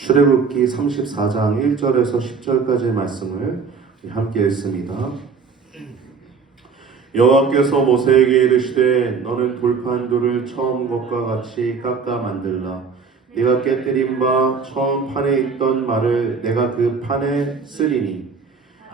출애굽기 34장 1절에서 10절까지의 말씀을 함께 읽습니다. 여호와께서 모세에게 이르시되 너는 돌판돌을 처음 것과 같이 깎아 만들라. 네가 깨뜨린 바 처음 판에 있던 말을 내가 그 판에 쓰리니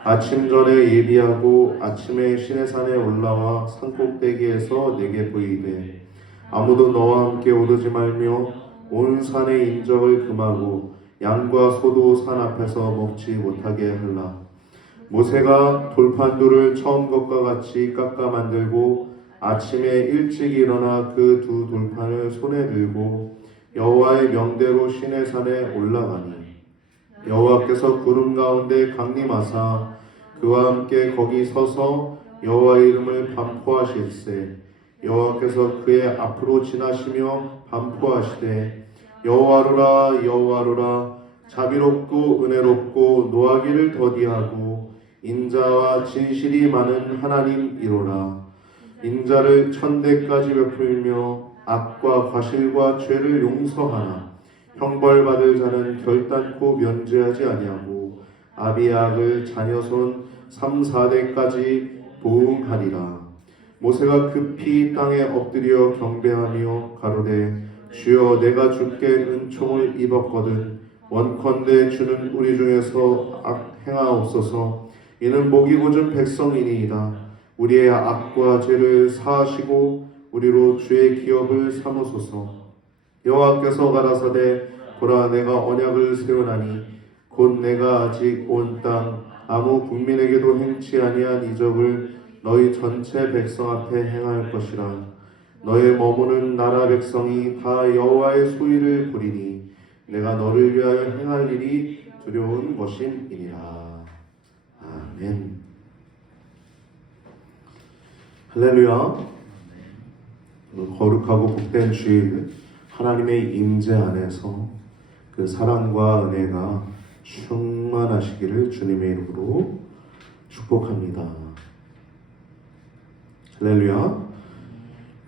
아침 전에 예비하고 아침에 시내산에 올라와 산꼭대기에서 내게 보이되 아무도 너와 함께 오르지 말며 온 산의 인적을 금하고 양과 소도 산 앞에서 먹지 못하게 하라. 모세가 돌판돌을 처음 것과 같이 깎아 만들고 아침에 일찍 일어나 그 두 돌판을 손에 들고 여호와의 명대로 시내산에 올라가니 여호와께서 구름 가운데 강림하사 그와 함께 거기 서서 여호와의 이름을 반포하실세. 여호와께서 그의 앞으로 지나시며 반포하시되 여호와로라 여호와로라 자비롭고 은혜롭고 노하기를 더디하고 인자와 진실이 많은 하나님이로라. 인자를 천대까지 베풀며 악과 과실과 죄를 용서하나 형벌받을 자는 결단코 면제하지 아니하고 아비악을 자녀손 3, 4대까지 보응하리라. 모세가 급히 땅에 엎드려 경배하며 가로되 주여 내가 주께 은총을 입었거든 원컨대 주는 우리 중에서 행하옵소서. 이는 목이 곧은 백성이니이다. 우리의 악과 죄를 사하시고 우리로 주의 기업을 삼으소서. 여호와께서 가라사대 보라 내가 언약을 세우나니 곧 내가 아직 온 땅 아무 국민에게도 행치 아니한 이적을 너희 전체 백성 앞에 행할 것이라. 너의 머무는 나라 백성이 다 여호와의 소위를 부리니 내가 너를 위하여 행할 일이 두려운 것임이니라. 아멘. 할렐루야. 거룩하고 복된 주일 하나님의 임재 안에서 그 사랑과 은혜가 충만하시기를 주님의 이름으로 축복합니다. 할렐루야.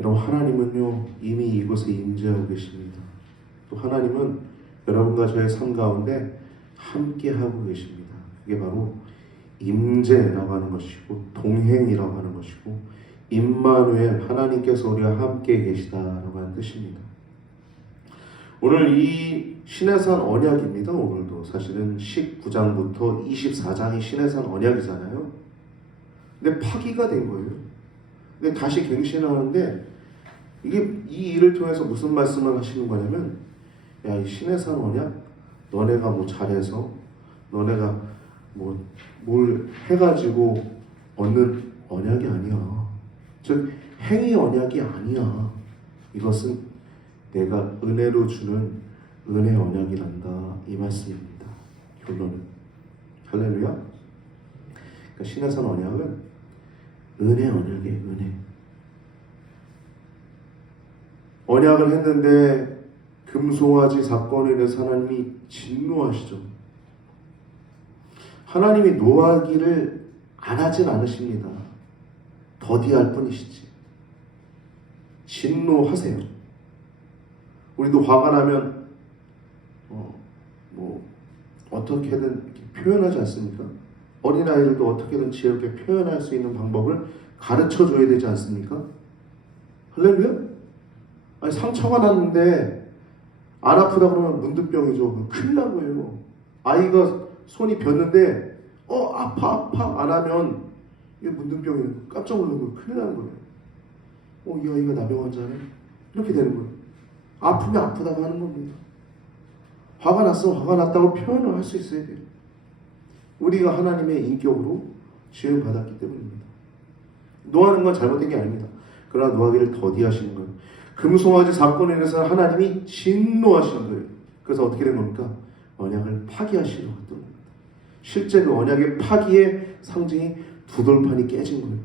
여러분, 하나님은요 이미 이곳에 임재하고 계십니다. 또 하나님은 여러분과 저의 삶 가운데 함께 하고 계십니다. 그게 바로 임재라고 하는 것이고 동행이라고 하는 것이고 임마누엘 하나님께서 우리와 함께 계시다라고 하는 뜻입니다. 오늘 이 시내산 언약입니다. 오늘도 사실은 19장부터 24장이 시내산 언약이잖아요. 근데 파기가 된 거예요. 근데 다시 갱신하는데 이게 이 일을 통해서 무슨 말씀을 하시는 거냐면 야, 이 시내산 언약 너네가 뭐 잘해서 너네가 뭐 뭘 해가지고 얻는 언약이 아니야. 즉 행위 언약이 아니야. 이것은 내가 은혜로 주는 은혜 언약이란다. 이 말씀입니다. 결론은 할렐루야. 그러니까 시내산 언약은 은혜 언약이에요. 은혜. 언약을 했는데 금송아지 사건에 대해서 하나님이 진노하시죠. 하나님이 노하기를 안 하진 않으십니다. 더디할 뿐이시지. 진노하세요. 우리도 화가 나면 뭐 어떻게든 이렇게 표현하지 않습니까? 어린아이들도 어떻게든 지혜롭게 표현할 수 있는 방법을 가르쳐줘야 되지 않습니까? 할렐루야? 아니 상처가 났는데 안 아프다 그러면 문득병이죠. 큰일 난 거예요. 아이가 손이 멨는데 아파 안 하면 이게 문둥병이 깜짝 놀라는 거예요. 큰일 나는 거예요. 이 아이가 나병 환자네? 이렇게 되는 거예요. 아프면 아프다고 하는 겁니다. 화가 났으면 화가 났다고 표현을 할 수 있어야 돼요. 우리가 하나님의 인격으로 지음을 받았기 때문입니다. 노하는 건 잘못된 게 아닙니다. 그러나 노하기를 더디하시는 거예요. 금송아지 사건에 대해서 하나님이 진노하신 거예요. 그래서 어떻게 된 겁니까? 언약을 파기하시려고 했던 겁니다. 실제 그 언약의 파기의 상징이 두 돌판이 깨진 거예요.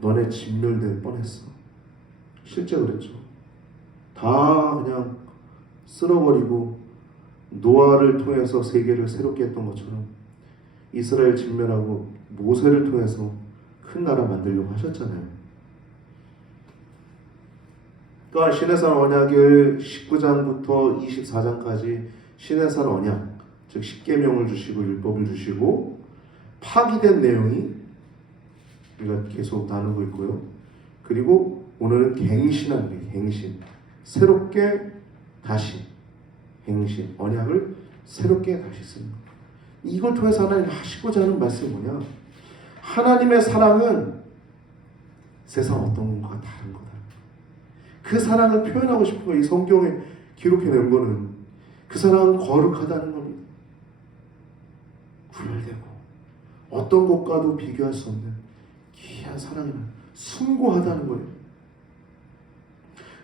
너네 진멸될 뻔했어. 실제 그랬죠. 다 그냥 쓸어버리고 노아를 통해서 세계를 새롭게 했던 것처럼 이스라엘 진멸하고 모세를 통해서 큰 나라 만들려고 하셨잖아요. 그러니까 시내산 언약을 19장부터 24장까지 시내산 언약, 즉 십계명을 주시고 율법을 주시고 파기된 내용이 우리가 계속 나누고 있고요. 그리고 오늘은 갱신하는 거예요. 갱신. 새롭게 다시 갱신, 언약을 새롭게 다시 쓰는 거예요. 이걸 통해서 하나님 하시고자 하는 말씀이 뭐냐? 하나님의 사랑은 세상 어떤 것과 다른 거다. 그 사랑을 표현하고 싶은 거, 이 성경에 기록해낸 거는 그 사랑은 거룩하다는 겁니다. 구별되고 어떤 것과도 비교할 수 없는 귀한 사랑이나 숭고하다는 거예요.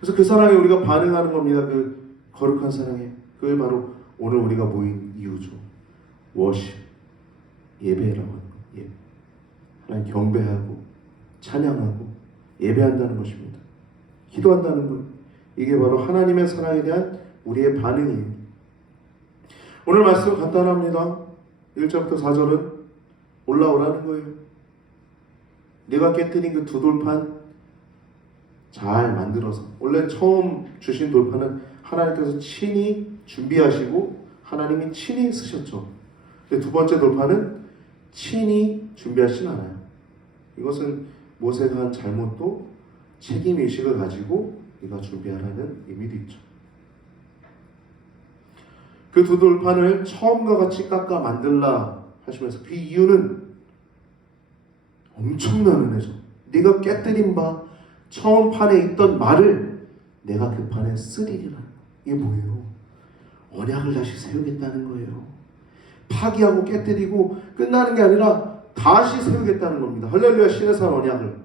그래서 그 사랑에 우리가 반응하는 겁니다. 그 거룩한 사랑에. 그게 바로 오늘 우리가 모인 이유죠. 워십, 예배라고 하는 거예요. 예배. 하나님 경배하고 찬양하고 예배한다는 것입니다. 기도한다는 거예요. 이게 바로 하나님의 사랑에 대한 우리의 반응이에요. 오늘 말씀 간단합니다. 1절부터 4절은 올라오라는 거예요. 내가 깨뜨린 그 두 돌판 잘 만들어서, 원래 처음 주신 돌판은 하나님께서 친히 준비하시고 하나님이 친히 쓰셨죠. 근데 두 번째 돌판은 친히 준비하진 않아요. 이것은 모세가 한 잘못도 책임의식을 가지고 네가 준비하라는 의미도 있죠. 그 두 돌판을 처음과 같이 깎아 만들라 하시면서 그 이유는 엄청난 은혜죠. 네가 깨뜨린 바 처음 판에 있던 말을 내가 그 판에 쓰리리라. 이게 뭐예요? 언약을 다시 세우겠다는 거예요. 파기하고 깨뜨리고 끝나는 게 아니라 다시 세우겠다는 겁니다. 할렐루야. 시내산 언약을.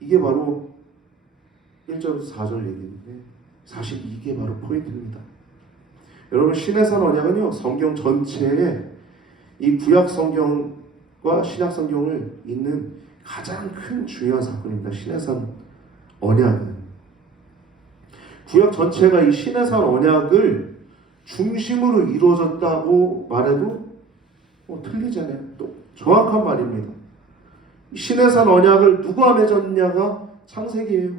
이게 바로 1절부터 4절 얘기인데 사실 이게 바로 포인트입니다. 여러분, 시내산 언약은요, 성경 전체에 이 구약 성경과 신약 성경을 잇는 가장 큰 중요한 사건입니다. 시내산 언약은 구약 전체가 이 시내산 언약을 중심으로 이루어졌다고 말해도 틀리잖아요. 또 정확한 말입니다. 시내산 언약을 누가 맺었냐가 창세기예요.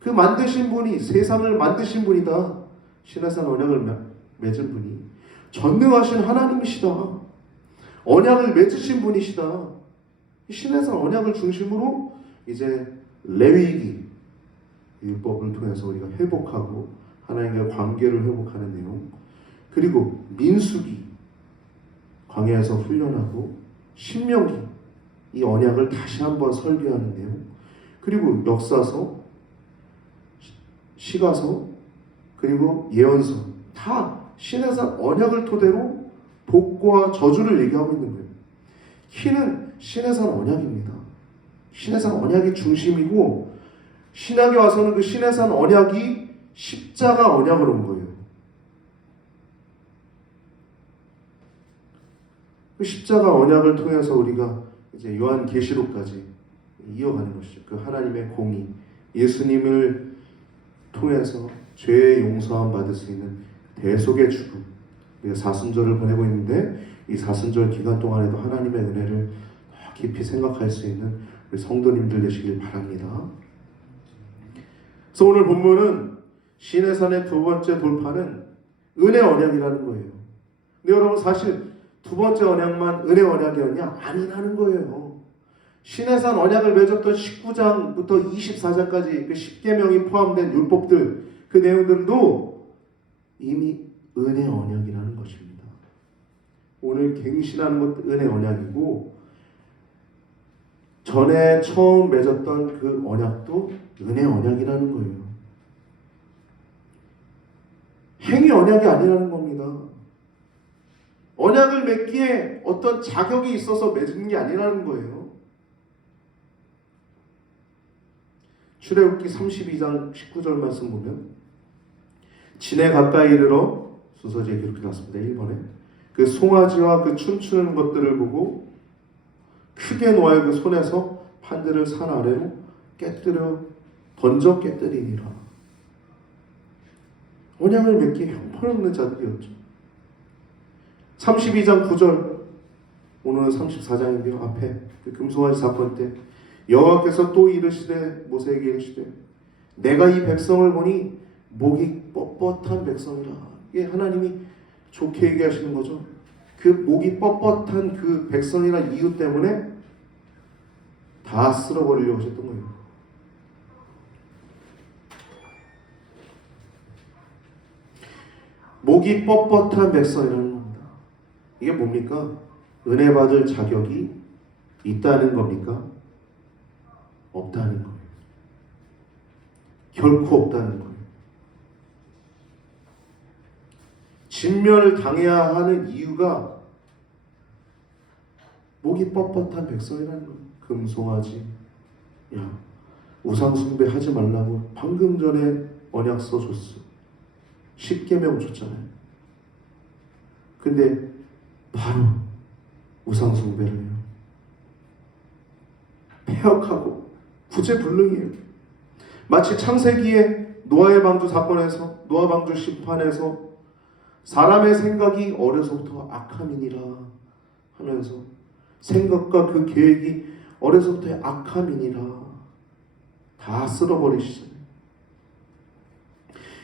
그 만드신 분이, 세상을 만드신 분이다. 시내산 언약을 맺은 분이 전능하신 하나님이시다. 언약을 맺으신 분이시다. 시내산 언약을 중심으로 이제 레위기 율법을 통해서 우리가 회복하고 하나님과 관계를 회복하는 내용, 그리고 민수기 광야에서 훈련하고 신명기 이 언약을 다시 한번 설계하는 내용, 그리고 역사서, 시가서, 그리고 예언서 다 시내산 언약을 토대로 복과 저주를 얘기하고 있는 거예요. 키는 시내산 언약입니다. 시내산 언약이 중심이고 신약에 와서는 그 시내산 언약이 십자가 언약으로 온 거예요. 그 십자가 언약을 통해서 우리가 이제 요한계시록까지 이어가는 것이죠. 그 하나님의 공의, 예수님을 통해서 죄의 용서함 받을 수 있는 대속의 죽음, 우리가 사순절을 보내고 있는데 이 사순절 기간 동안에도 하나님의 은혜를 깊이 생각할 수 있는 우리 성도님들 되시길 바랍니다. 그래서 오늘 본문은 시내산의 두 번째 돌파는 은혜 언약이라는 거예요. 근데 여러분, 사실 두 번째 언약만 은혜 언약이었냐? 아니라는 거예요. 시내산 언약을 맺었던 19장부터 24장까지 그 10계명이 포함된 율법들, 그 내용들도 이미 은혜 언약이라는 것입니다. 오늘 갱신하는 것도 은혜 언약이고 전에 처음 맺었던 그 언약도 은혜 언약이라는 거예요. 행위 언약이 아니라는 겁니다. 언약을 맺기에 어떤 자격이 있어서 맺은 게 아니라는 거예요. 출애굽기 32장 19절 말씀 보면 진에 가까이 이르러 순서지에 기록해놨습니다. 1번에 그 송아지와 그 춤추는 것들을 보고 크게 놓아야 그 손에서 판들을 산 아래로 깨뜨려 던져 깨뜨리니라. 언약을 맺기에 형편없는 자들이었죠. 32장 9절, 오늘은 34장인데요. 앞에 그 금송아지 사건 때 여호와께서 또 이르시되 모세에게 이르시되 내가 이 백성을 보니 목이 뻣뻣한 백성이라. 이게 하나님이 좋게 얘기하시는 거죠. 그 목이 뻣뻣한 그 백성이나 이유 때문에 다 쓸어버리려고 하셨던 거예요. 목이 뻣뻣한 백성이라는 겁니다. 이게 뭡니까? 은혜 받을 자격이 있다는 겁니까? 없다는 거예요. 결코 없다는 거예요. 진멸을 당해야 하는 이유가 목이 뻣뻣한 백성이라는 거예요. 금송아지, 야, 우상숭배 하지 말라고 방금 전에 언약서 줬어. 10계명 줬잖아요. 근데 바로 우상숭배를 해요. 폐역하고 구제불능이에요. 마치 창세기의 노아의 방주 사건에서, 노아 방주 심판에서 사람의 생각이 어려서부터 악함이니라 하면서 생각과 그 계획이 어려서부터 악함이니라 다 쓸어버리시잖아요.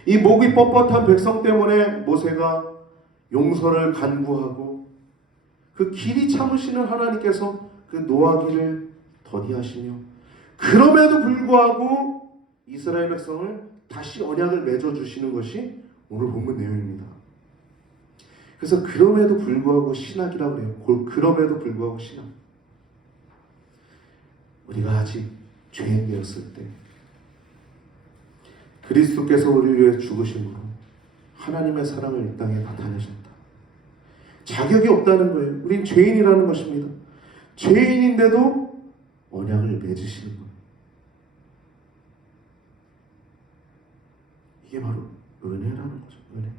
이 목이 뻣뻣한 백성 때문에 모세가 용서를 간구하고 그 길이 참으시는 하나님께서 그 노하기를 더디하시며 그럼에도 불구하고 이스라엘 백성을 다시 언약을 맺어주시는 것이 오늘 본문 내용입니다. 그래서 그럼에도 불구하고 신학이라고 해요. 그럼에도 불구하고 신학. 우리가 아직 죄인 되었을 때 그리스도께서 우리를 위해 죽으심으로 하나님의 사랑을 이 땅에 나타내셨다. 자격이 없다는 거예요. 우린 죄인이라는 것입니다. 죄인인데도 언약을 맺으시는 거예요. 이게 바로 은혜라는 거죠. 은혜.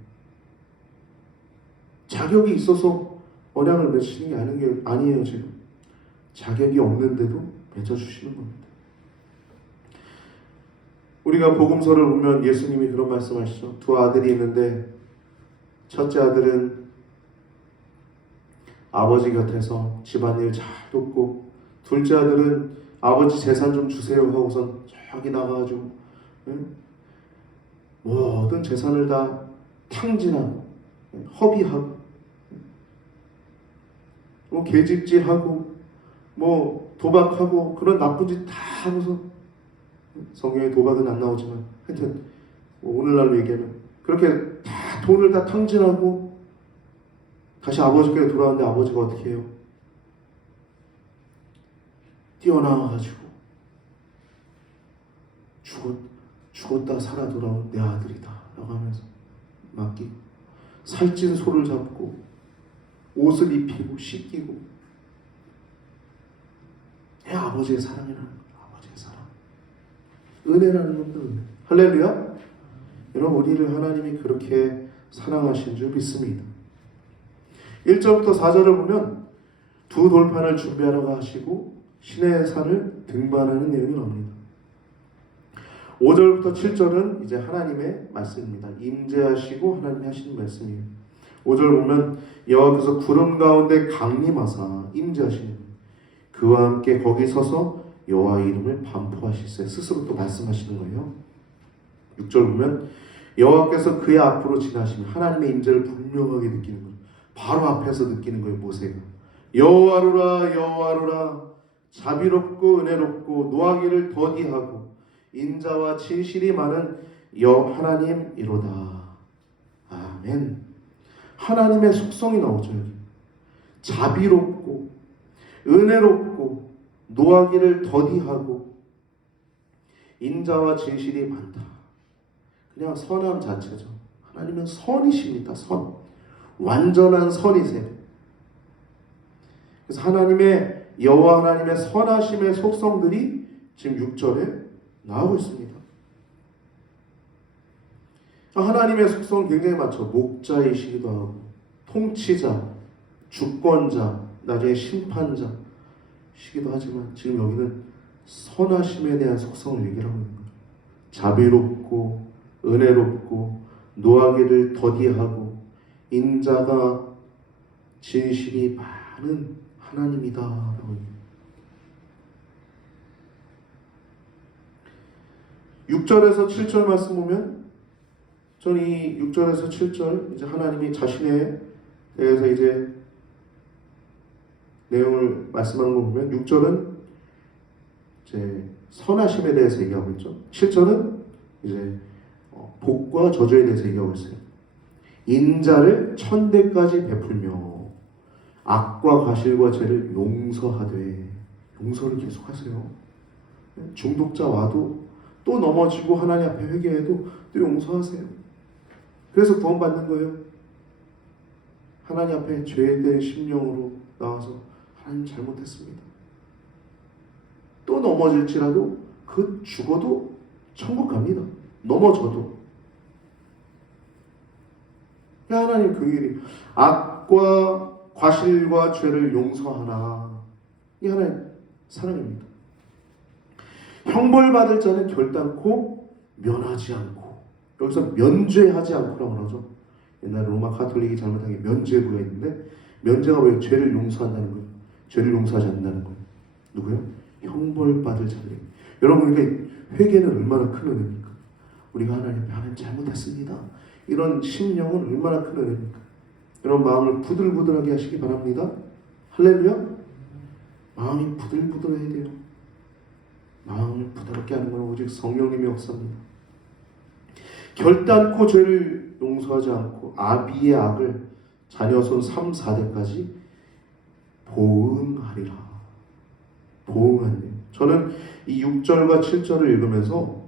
자격이 있어서 언약을 맺으시는 게 아니에요. 지금 자격이 없는데도 맺어주시는 겁니다. 우리가 복음서를 보면 예수님이 그런 말씀하시죠. 두 아들이 있는데 첫째 아들은 아버지 곁에서 집안일 잘 돕고, 둘째 아들은 아버지 재산 좀 주세요 하고선 저기 나가가지고 모든 재산을 다 탕진하고 허비하고 계집질하고 도박하고 그런 나쁜 짓 다 하면서, 성경에 도박은 안 나오지만 하여튼 오늘날로 얘기하면 그렇게 다 돈을 다 탕진하고 다시 아버지께 돌아왔는데 아버지가 어떻게 해요? 뛰어나와가지고 죽었다 살아 돌아온 내 아들이다 라고 하면서 맡기고 살찐 소를 잡고 옷을 입히고 씻기고, 내 아버지의 사랑이라는 거예요. 아버지의 사랑, 은혜라는 겁니다. 은혜. 할렐루야. 여러분, 우리를 하나님이 그렇게 사랑하신 줄 믿습니다. 1절부터 4절을 보면 두 돌판을 준비하라고 하시고 시내의 산을 등반하는 내용이 나옵니다. 5절부터 7절은 이제 하나님의 말씀입니다. 임재하시고 하나님이 하시는 말씀이에요. 5절 보면 여호와께서 구름 가운데 강림하사 임재하시는, 그와 함께 거기 서서 여호와의 이름을 반포하실세, 스스로 또 말씀하시는 거예요. 6절 보면 여호와께서 그의 앞으로 지나시면 하나님의 임재를 분명하게 느끼는 거예요. 바로 앞에서 느끼는 거예요. 모세가 여호와로라 여호와로라, 자비롭고 은혜롭고 노하기를 더디하고 인자와 진실이 많은 하나님이로다. 아멘. 하나님의 속성이 나오죠. 여기. 자비롭고 은혜롭고 노하기를 더디하고 인자와 진실이 많다. 그냥 선함 자체죠. 하나님은 선이십니다. 선. 완전한 선이세요. 그래서 여호와 하나님의 선하심의 속성들이 지금 6절에 나오고 있습니다. 하나님의 속성은 굉장히 많죠. 목자이시기도 하고 통치자, 주권자, 나중에 심판자시기도 하지만 지금 여기는 선하심에 대한 속성을 얘기를 하고 있는 거예요. 자비롭고 은혜롭고 노하기를 더디하고 인자가 진실이 많은 하나님이다. 6절에서 7절 말씀 보면 저는 이 6절에서 7절 이제 하나님이 자신에 대해서 이제 내용을 말씀하는 거 보면 6절은 이제 선하심에 대해서 얘기하고 있죠. 7절은 이제 복과 저주에 대해서 얘기하고 있어요. 인자를 천대까지 베풀며 악과 과실과 죄를 용서하되, 용서를 계속하세요. 중독자 와도 또 넘어지고 하나님 앞에 회개해도 또 용서하세요. 그래서 구원받는 거예요. 하나님 앞에 죄된 심령으로 나와서 하나님 잘못했습니다. 또 넘어질지라도 그 죽어도 천국 갑니다. 넘어져도. 하나님 그 일이 악과 과실과 죄를 용서하나, 이 하나님 사랑입니다. 형벌받을 자는 결단코 면하지 않고, 여기서 면죄하지 않고라고 그러죠. 옛날 로마 가톨릭이 잘못한 게 면죄부가 있는데, 면죄가 왜 죄를 용서한다는 거예요? 죄를 용서하지 않는다는 거예요. 누구요? 형벌받을 자들. 여러분, 그러니까 회개는 얼마나 큰 은혜입니까? 우리가 하나님 앞에 하나님 잘못했습니다, 이런 심령은 얼마나 큰 은혜입니까? 여러분, 마음을 부들부들하게 하시기 바랍니다. 할렐루야. 마음이 부들부들해야 돼요. 마음을 부드럽게 하는 건 오직 성령님의 역사입니다. 결단코 죄를 용서하지 않고 아비의 악을 자녀손 3, 4대까지 보응하리라. 보응한대요. 저는 이 6절과 7절을 읽으면서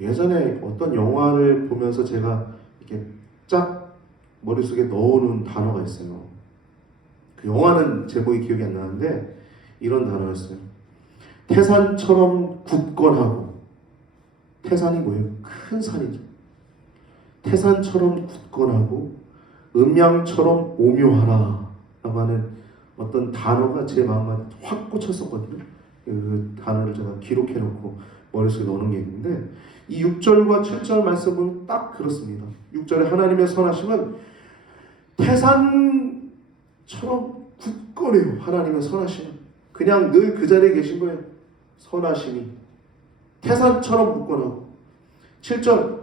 예전에 어떤 영화를 보면서 제가 이렇게 짝 머릿속에 넣어놓은 단어가 있어요. 그 영화는 제목이 기억이 안 나는데 이런 단어였어요. 태산처럼 굳건하고, 태산이 뭐예요? 큰 산이죠. 태산처럼 굳건하고 음양처럼 오묘하라 라고 하는 어떤 단어가 제 마음에 확 꽂혔었거든요. 그 단어를 제가 기록해놓고 머릿속에 넣는 게 있는데, 이 6절과 7절 말씀 보면 딱 그렇습니다. 6절에 하나님의 선하심은 태산처럼 굳건해요. 하나님의 선하심은 그냥 늘 그 자리에 계신 거예요. 선하심이 태산처럼 굳건하고. 7절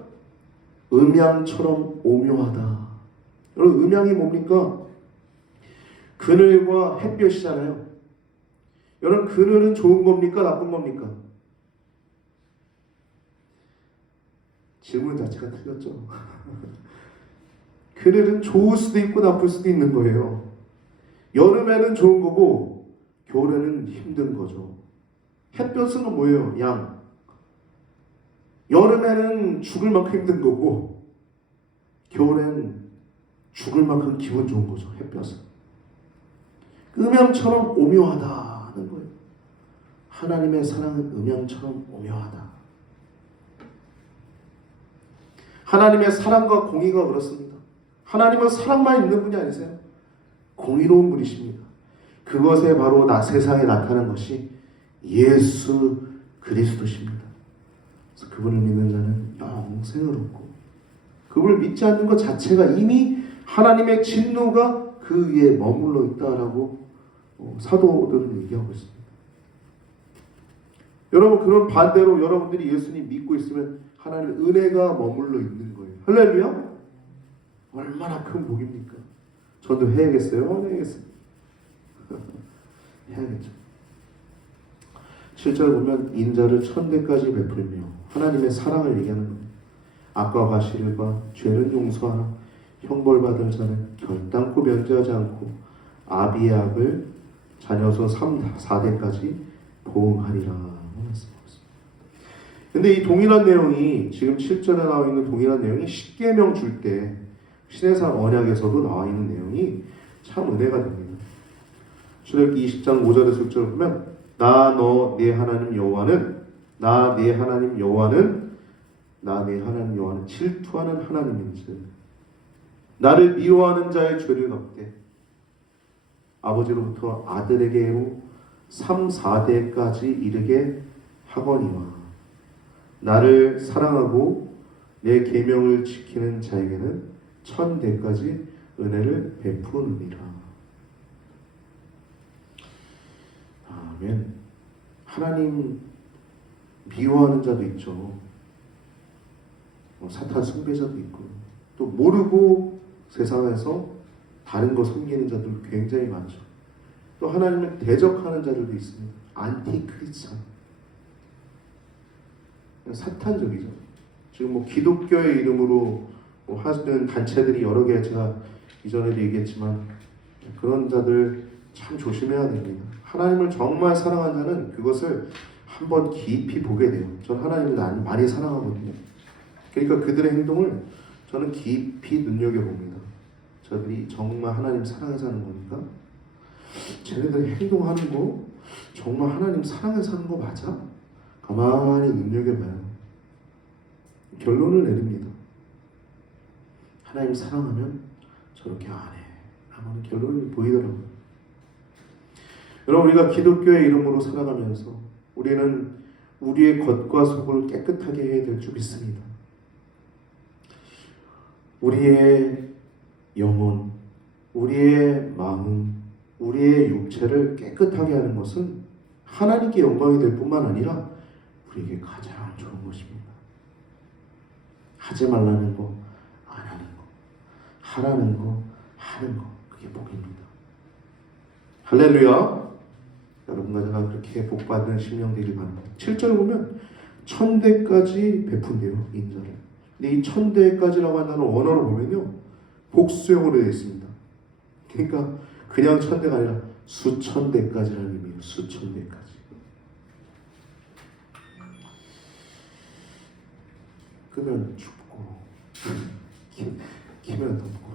음양처럼 오묘하다. 여러분, 음양이 뭡니까? 그늘과 햇볕이잖아요. 여러분, 그늘은 좋은 겁니까? 나쁜 겁니까? 질문 자체가 틀렸죠. 그늘은 좋을 수도 있고 나쁠 수도 있는 거예요. 여름에는 좋은 거고 겨울에는 힘든 거죠. 햇볕은 뭐예요? 양. 여름에는 죽을 만큼 힘든 거고 겨울엔 죽을 만큼 기분 좋은 거죠. 햇볕은. 음양처럼 오묘하다는 거예요. 하나님의 사랑은 음양처럼 오묘하다. 하나님의 사랑과 공의가 그렇습니다. 하나님은 사랑만 있는 분이 아니세요. 공의로운 분이십니다. 그것에 바로 세상에 나타난 것이 예수 그리스도십니다. 그래서 그분을 믿는 자는 영생을 얻고, 그분을 믿지 않는 것 자체가 이미 하나님의 진노가 그 위에 머물러 있다라고 사도들은 얘기하고 있습니다. 여러분, 그런 반대로 여러분들이 예수님 믿고 있으면 하나님의 은혜가 머물러 있는 거예요. 할렐루야? 얼마나 큰 복입니까? 저도 해야겠어요? 해야겠어요. 해야겠죠. 7절 보면 인자를 천대까지 베풀며, 하나님의 사랑을 얘기하는 거예요. 악과 과실과 죄는 용서하나 형벌받을 자는 결단코 면제하지 않고 아비의 악을 자녀손 3, 4대까지 보응하리라 말씀하고 있습니다. 근데 이 동일한 내용이, 지금 7절에 나와 있는 동일한 내용이 십계명 줄 때 신해산 언약에서도 나와 있는 내용이 참 은혜가 됩니다. 출애굽기 20장 5절에서 6절을 보면 나 너 내 하나님 여호와는 나 내 하나님 여호와는 질투하는 하나님인즉 나를 미워하는 자의 죄를 갚되 아버지로부터 아들에게로 3, 4대까지 이르게 하거니와 나를 사랑하고 내 계명을 지키는 자에게는 1000대까지 은혜를 베푸느니라. 아멘. 하나님 미워하는 자도 있죠. 사탄 숭배자도 있고, 또 모르고 세상에서 다른 거 섬기는 자들 굉장히 많죠. 또 하나님을 대적하는 자들도 있습니다. 안티크리스천, 사탄적이죠. 지금 뭐 기독교의 이름으로 하는 단체들이 여러 개, 제가 이전에도 얘기했지만 그런 자들 참 조심해야 됩니다. 하나님을 정말 사랑한 자는 그것을 한번 깊이 보게 돼요. 전 하나님을 많이 사랑하거든요. 그러니까 그들의 행동을 저는 깊이 눈여겨봅니다. 저들이 정말 하나님 사랑해서 하는 거니까, 쟤네들이 행동하는 거 정말 하나님 사랑해서 하는 거 맞아? 가만히 눈여겨봐요. 결론을 내립니다. 하나님 사랑하면 저렇게 안 해 라는 결론이 보이더라고요. 여러분, 우리가 기독교의 이름으로 살아가면서 우리는 우리의 겉과 속을 깨끗하게 해야 될 줄 믿습니다. 우리의 영혼, 우리의 마음, 우리의 육체를 깨끗하게 하는 것은 하나님께 영광이 될 뿐만 아니라 우리에게 가장 좋은 것입니다. 하지 말라는 거, 안 하는 거, 하라는 거, 하는 거, 그게 복입니다. 할렐루야! 여러분과 제가 그렇게 복받는 심령 되길 바랍니다. 7절 보면 천대까지 베푼대요, 인자를. 근데 이 천대까지라고 한다는 원어로 보면요, 복수형으로 되어 있습니다. 그러니까 그냥 천대가 아니라 수천대까지라는 의미예요. 수천대까지. 끄면 춥고 키면 덥고.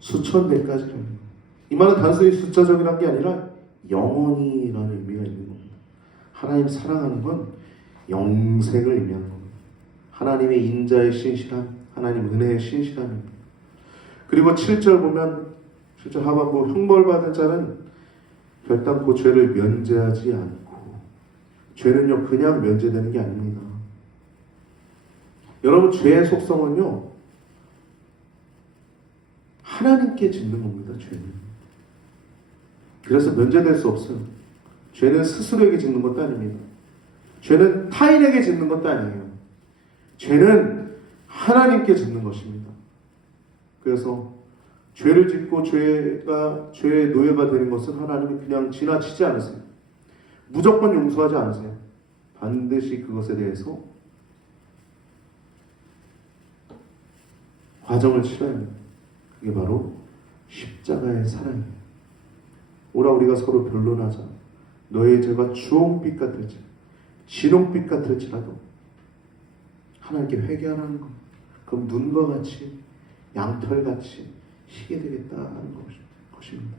수천대까지라는 거예요. 이 말은 단순히 숫자적이라는 게 아니라 영원이라는 의미가 있는 겁니다. 하나님 사랑하는 건 영생을 의미하는 겁니다. 하나님의 인자의 신실함, 하나님 은혜의 신실함입니다. 그리고 7절 보면, 7절 하반부, 형벌받은 자는 결단코 죄를 면제하지 않고, 죄는요 그냥 면제되는 게 아닙니다. 여러분, 죄의 속성은요 하나님께 짓는 겁니다. 죄는. 그래서 면제될 수 없어요. 죄는 스스로에게 짓는 것도 아닙니다. 죄는 타인에게 짓는 것도 아니에요. 죄는 하나님께 짓는 것입니다. 그래서 죄를 짓고 죄의 노예가 되는 것은 하나님이 그냥 지나치지 않으세요. 무조건 용서하지 않으세요. 반드시 그것에 대해서 과정을 치러야 합니다. 그게 바로 십자가의 사랑이에요. 오라 우리가 서로 변론하자. 너의 죄가 주홍빛 같을지 진홍빛 같을지라도 하나님께 회개하라는 것. 그럼 눈과 같이 양털같이 희게 되겠다는 것입니다.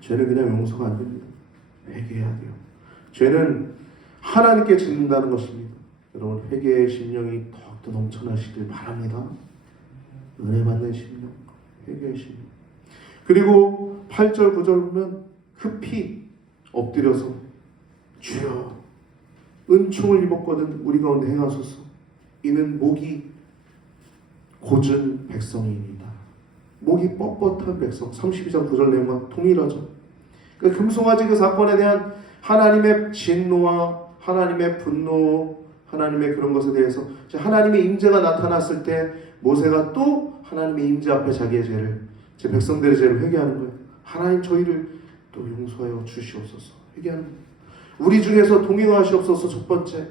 죄는 그냥 용서가 안 됩니다. 회개해야 돼요. 죄는 하나님께 짓는다는 것입니다. 여러분, 회개의 심령이 더욱더 넘쳐나시길 바랍니다. 은혜 받는 심령, 회개의 심령. 그리고 8절 9절 보면 급히 엎드려서 주여 은총을 입었거든 우리 가운데 행하소서. 이는 목이 고준 백성이니이다. 목이 뻣뻣한 백성. 32장 9절 내용과 동일하죠. 그러니까 금송아지 그 사건에 대한 하나님의 진노와 하나님의 분노, 하나님의 그런 것에 대해서 하나님의 임재가 나타났을 때 모세가 또 하나님의 임재 앞에 자기의 죄를, 제 백성들의 죄를 회개하는 거예요. 하나님 저희를 또 용서하여 주시옵소서. 회개하는 거예요. 우리 중에서 동행하시옵소서. 첫 번째,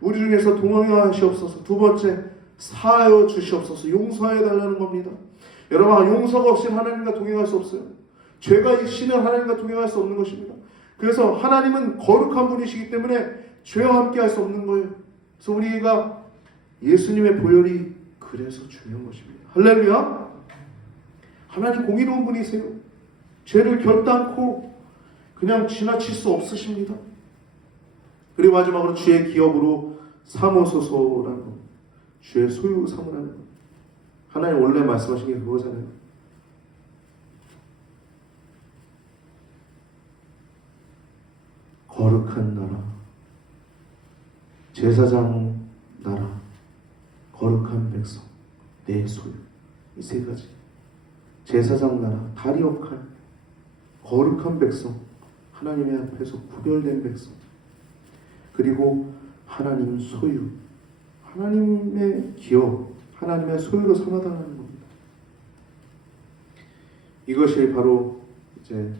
우리 중에서 동행하시옵소서. 두 번째, 사하여 주시옵소서. 용서해 달라는 겁니다. 여러분, 용서가 없이 하나님과 동행할 수 없어요. 죄가 있으면 하나님과 동행할 수 없는 것입니다. 그래서 하나님은 거룩한 분이시기 때문에 죄와 함께 할 수 없는 거예요. 그래서 우리가 예수님의 보혈이 그래서 중요한 것입니다. 할렐루야. 하나님 공의로운 분이세요. 죄를 결단코 그냥 지나칠 수 없으십니다. 그리고 마지막으로 주의 기업으로 삼으소서라는 것. 주의 소유 삼으라는 것. 하나님 원래 말씀하신 게 그거잖아요. 거룩한 나라, 제사장 나라, 거룩한 백성, 내 소유. 이 세 가지. 제사장 나라, 다리 역할, 거룩한 백성, 하나님의 앞에서 구별된 백성, 그리고 하나님 소유, 하나님의 기업, 하나님의 소유로 삼아달라는 겁니다. 이것이 바로 이제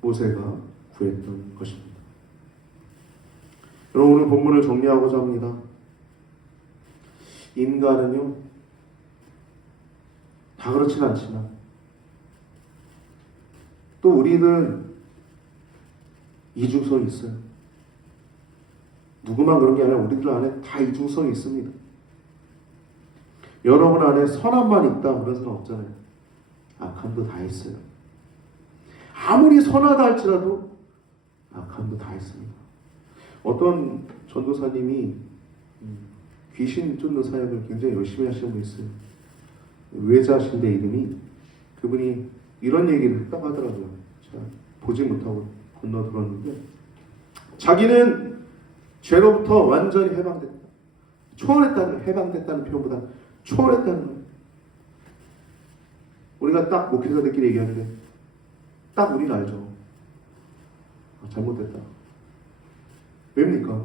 모세가 구했던 것입니다. 여러분, 오늘 본문을 정리하고자 합니다. 인간은요, 다 그렇진 않지만 또 우리는 이중성이 있어요. 누구만 그런 게 아니라 우리들 안에 다 이중성이 있습니다. 여러분 안에 선함만 있다 그런 사람 없잖아요. 악함도 다 있어요. 아무리 선하다 할지라도 악함도 다 있습니다. 어떤 전도사님이 귀신 쫓는 사역을 굉장히 열심히 하시는 분이 있어요. 외자신데 이름이, 그분이 이런 얘기를 했다고 하더라고요. 제가 보지 못하고 건너 들었는데, 자기는 죄로부터 완전히 해방됐다. 해방됐다는 표현보다 초월했다는 거예요. 우리가 딱 목회자들끼리 얘기하는데 딱 우리는 알죠. 잘못됐다. 왜입니까?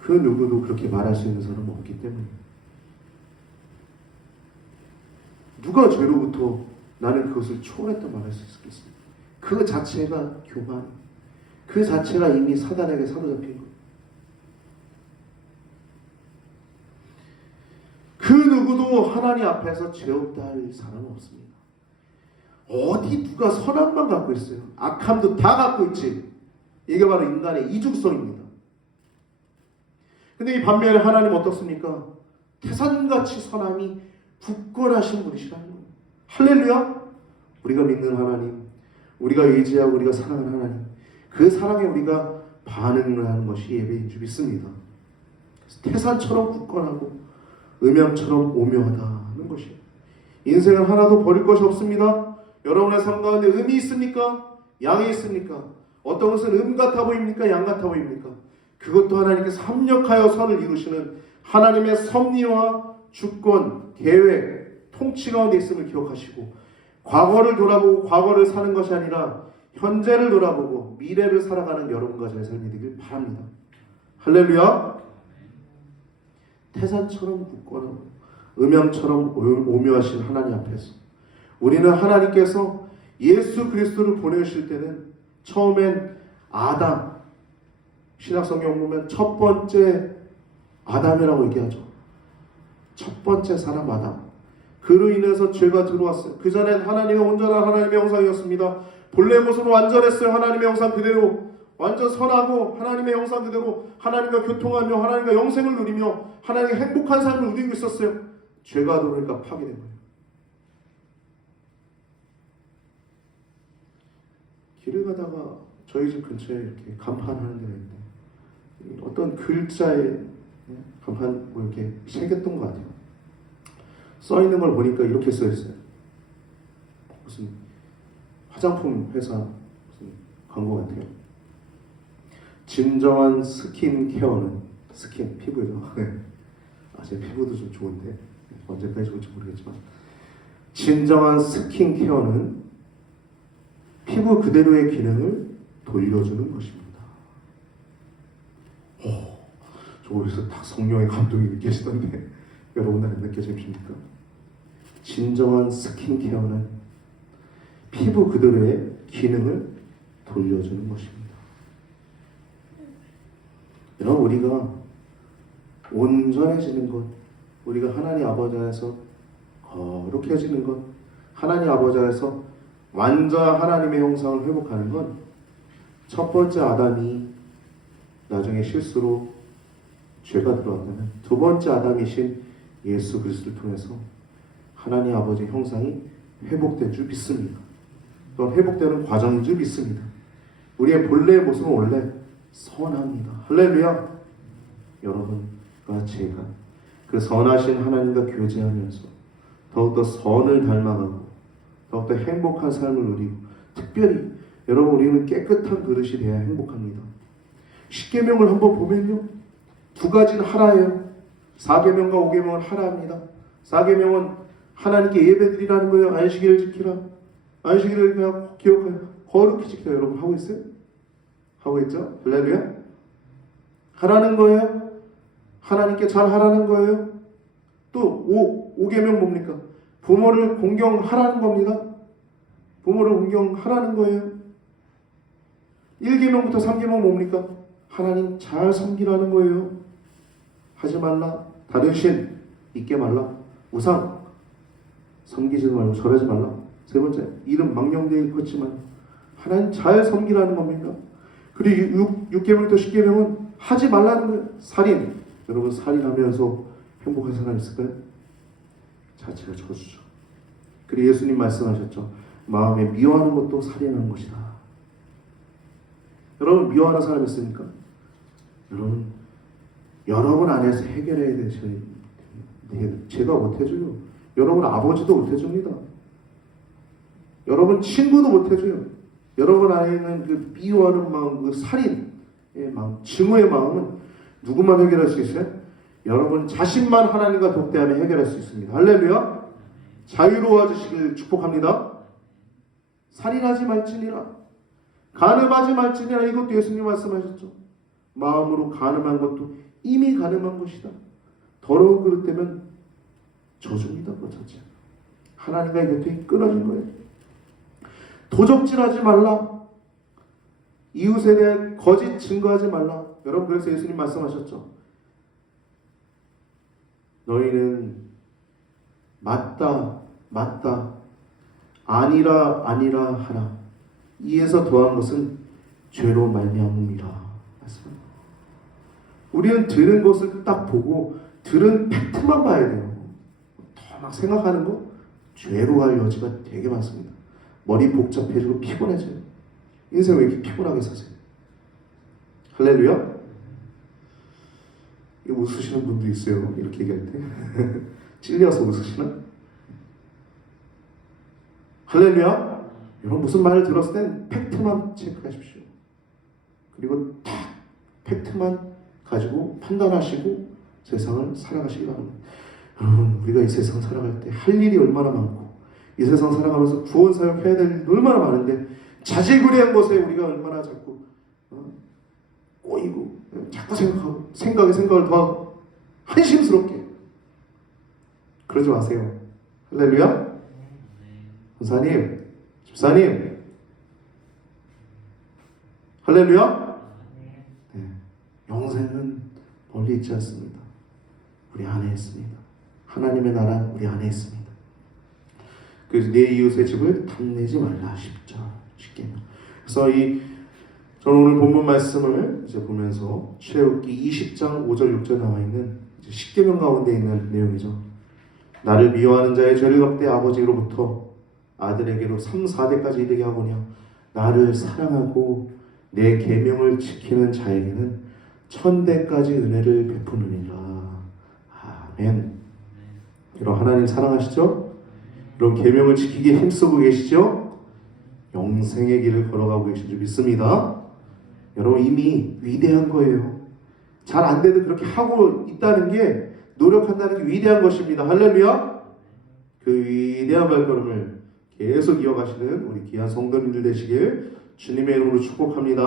그 누구도 그렇게 말할 수 있는 사람은 없기 때문에. 누가 죄로부터 나는 그것을 초월했다 말할 수 있겠습니까? 그 자체가 교만, 그 자체가 이미 사단에게 사로잡힌 거예요. 그 누구도 하나님 앞에서 죄 없다 할 사람은 없습니다. 어디 누가 선함만 갖고 있어요? 악함도 다 갖고 있지. 이게 바로 인간의 이중성입니다. 근데 이 반면에 하나님 어떻습니까? 태산같이 선함이 굳건하신 분이시라는 거예요. 할렐루야! 우리가 믿는 하나님, 우리가 의지하고 우리가 사랑하는 하나님, 그 사랑에 우리가 반응을 하는 것이 예배인 줄 믿습니다. 태산처럼 굳건하고 음양처럼 오묘하다는 것이에요. 인생은 하나도 버릴 것이 없습니다. 여러분의 삶 가운데 음이 있습니까? 양이 있습니까? 어떤 것은 음 같아 보입니까? 양 같아 보입니까? 그것도 하나님께서 합력하여 선을 이루시는 하나님의 섭리와 주권, 계획, 통치 가운데 있음을 기억하시고, 과거를 돌아보고 과거를 사는 것이 아니라 현재를 돌아보고 미래를 살아가는 여러분과 저의 삶이 되길 바랍니다. 할렐루야! 태산처럼 굳건하고 음양처럼 오묘하신 하나님 앞에서 우리는 하나님께서 예수 그리스도를 보내실 때는 처음엔 아담, 신약성경 보면 첫 번째 아담이라고 얘기하죠. 첫 번째 사람 아담. 그로 인해서 죄가 들어왔어요. 그 전엔 하나님의 온전한 하나님의 형상이었습니다. 본래 모습은 완전했어요. 하나님의 형상 그대로 완전 선하고 하나님의 형상 그대로 하나님과 교통하며 하나님과 영생을 누리며 하나님의 행복한 삶을 누리고 있었어요. 죄가 들어오니까 파괴된 거예요. 길을 가다가 저희 집 근처에 이렇게 간판하는 데가 있는데 어떤 글자에 간판 뭐 이렇게 새겼던 것 같아요. 써 있는 걸 보니까 이렇게 써 있어요. 무슨 화장품 회사 무슨 광고 같아요. 진정한 스킨케어는 스킨 피부죠. 제 피부도 좀 좋은데 언제까지 좋을지 모르겠지만, 진정한 스킨케어는 피부 그대로의 기능을 돌려주는 것입니다. 저 어디서 딱 성령의 감동이 느껴지던데 여러분들은 느껴지십니까? 진정한 스킨케어는 피부 그대로의 기능을 돌려주는 것입니다. 여러분, 우리가 온전해지는 것, 우리가 하나님 아버지 안에서 거룩해지는 것, 하나님 아버지 안에서 완전 하나님의 형상을 회복하는 건 첫 번째 아담이 나중에 실수로 죄가 들어왔다면 두 번째 아담이신 예수 그리스도를 통해서 하나님 아버지의 형상이 회복된 줄 믿습니다. 또 회복되는 과정인 줄 믿습니다. 우리의 본래의 모습은 원래 선합니다. 할렐루야! 여러분과 제가 그 선하신 하나님과 교제하면서 더욱더 선을 닮아가고 더욱더 행복한 삶을 누리고, 특별히 여러분, 우리는 깨끗한 그릇이 되어야 행복합니다. 10계명을 한번 보면요, 두 가지는 하나예요. 4계명과 5계명은 하나입니다. 4계명은 하나님께 예배드리라는 거예요. 안식일을 지키라. 안식일을 그냥 기억하여 거룩히 지켜. 여러분 하고 있어요? 하고 있죠? 할렐루야. 하라는 거예요. 하나님께 잘 하라는 거예요. 또 5계명 뭡니까? 부모를 공경하라는 겁니다. 부모를 공경하라는 거예요. 1계명부터 3계명 뭡니까? 하나님 잘 섬기라는 거예요. 하지 말라. 다른 신 믿게 말라. 우상 섬기지도 말고 절하지 말라. 세 번째, 이름 망령되이 걷지 말라. 하나님 잘 섬기라는 겁니까? 그리고 6계명부터 10계명은 하지 말라는 거예요. 살인. 여러분 살인하면서 행복한 사람 있을까요? 자체가 저주죠. 그리고 예수님 말씀하셨죠. 마음에 미워하는 것도 살인하는 것이다. 여러분 미워하는 사람 있습니까? 여러분 안에서 해결해야 되죠. 제가 못해줘요. 여러분 아버지도 못해줍니다. 여러분 친구도 못해줘요. 여러분 안에 있는 그 미워하는 마음, 그 살인의 마음, 증오의 마음은 누구만 해결할 수 있어요? 여러분 자신만 하나님과 독대하며 해결할 수 있습니다. 할렐루야. 자유로워지시길 축복합니다. 살인하지 말지니라. 간음하지 말지니라. 이것도 예수님 말씀하셨죠. 마음으로 간음한 것도 이미 간음한 것이다. 더러운 그릇 되면 저주입니다. 그 자체. 하나님과의 교통이 끊어진 거예요. 도적질하지 말라. 이웃에 대해 거짓 증거하지 말라. 여러분 그래서 예수님 말씀하셨죠. 너희는 맞다 아니라 하라. 이에서 더한 것은 죄로 말미암음이라. 맞습니다. 우리는 들은 것을 딱 보고 들은 팩트만 봐야 돼요. 더 막 생각하는 거 죄로 갈 여지가 되게 많습니다. 머리 복잡해지고 피곤해져요. 인생 왜 이렇게 피곤하게 사세요? 할렐루야. 웃으시는 분도 있어요. 이렇게 얘기할 때 찔려서 웃으시나? 할렐루야. 여러분 무슨 말을 들었을 땐 팩트만 체크하십시오. 그리고 딱 팩트만 가지고 판단하시고 세상을 살아가시기 바랍니다. 여러분 우리가 이 세상 살아갈 때 할 일이 얼마나 많고 이 세상 살아가면서 구원 사역해야 될 일이 얼마나 많은데 자질구레한 것에 우리가 얼마나 자꾸 꼬이고 자꾸 생각하고 생각을 더 한심스럽게 그러지 마세요. 할렐루야. 권사님, 집사님, 할렐루야. 네. 영생은 멀리 있지 않습니다. 우리 안에 있습니다. 하나님의 나라 우리 안에 있습니다. 그래서 내 이웃의 집을 탐내지 말라. 10계명. 그래서 저는 오늘 본문 말씀을 이제 보면서 출애굽기 20장 5절 6절 나와 있는 10계명 가운데 있는 내용이죠. 나를 미워하는 자의 죄를 갚되 아버지로부터 아들에게로 3, 4대까지 이르게 하거니와 나를 사랑하고 내 계명을 지키는 자에게는 1000대까지 은혜를 베푸느니라. 아멘. 여러분 하나님 사랑하시죠? 여러분 계명을 지키기에 힘쓰고 계시죠? 영생의 길을 걸어가고 계신 줄 믿습니다. 여러분 이미 위대한 거예요. 잘 안 돼도 그렇게 하고 있다는 게 노력한다는 게 위대한 것입니다. 할렐루야. 그 위대한 발걸음을 계속 이어가시는 우리 귀한 성도님들 되시길 주님의 이름으로 축복합니다.